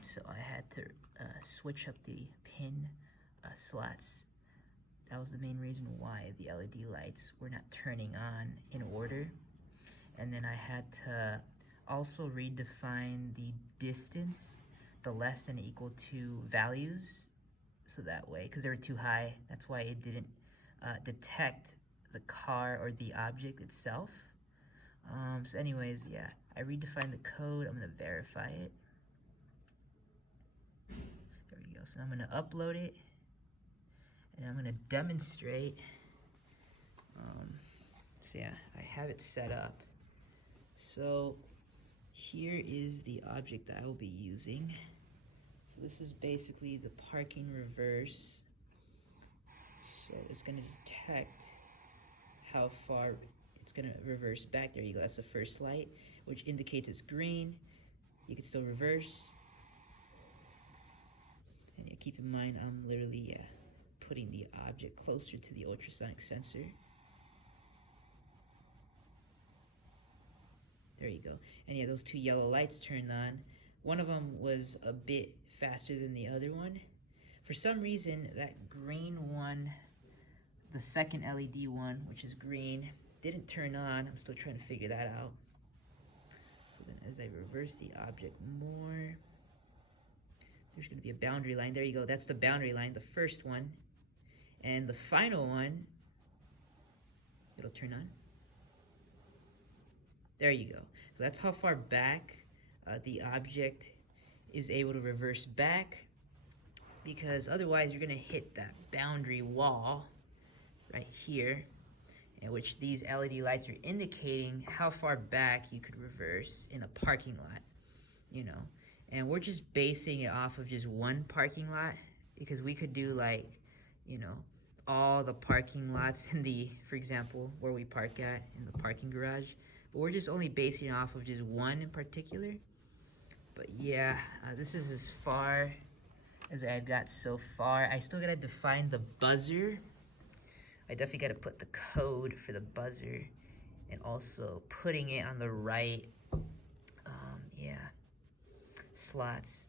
light, so I had to switch up the pin slots. That was the main reason why the LED lights were not turning on in order. And then I had to also redefine the distance, the less than or equal to values, so that way, because they were too high, that's why it didn't detect the car or the object itself. So anyways, yeah, I redefined the code. I'm gonna verify it. There we go. So I'm gonna upload it, and I'm gonna demonstrate. So yeah, I have it set up. So here is the object that I will be using. So this is basically the parking reverse. So it's gonna detect how far it's gonna reverse back. There you go, that's the first light, which indicates it's green. You can still reverse. And yeah, keep in mind, I'm literally putting the object closer to the ultrasonic sensor. There you go. And yeah, those two yellow lights turned on. One of them was a bit faster than the other one. For some reason, that green one, the second LED one, which is green, didn't turn on. I'm still trying to figure that out. So then as I reverse the object more, there's gonna be a boundary line. There you go, that's the boundary line, the first one. And the final one, it'll turn on. There you go. So that's how far back the object is able to reverse back, because otherwise you're gonna hit that boundary wall right here, in which these LED lights are indicating how far back you could reverse in a parking lot, you know. And we're just basing it off of just one parking lot, because we could do like, you know, all the parking lots in the, for example, where we park at in the parking garage. But we're just only basing it off of just one in particular. But yeah, this is as far as I've got so far. I still gotta define the buzzer. I definitely gotta put the code for the buzzer and also putting it on the right, slots.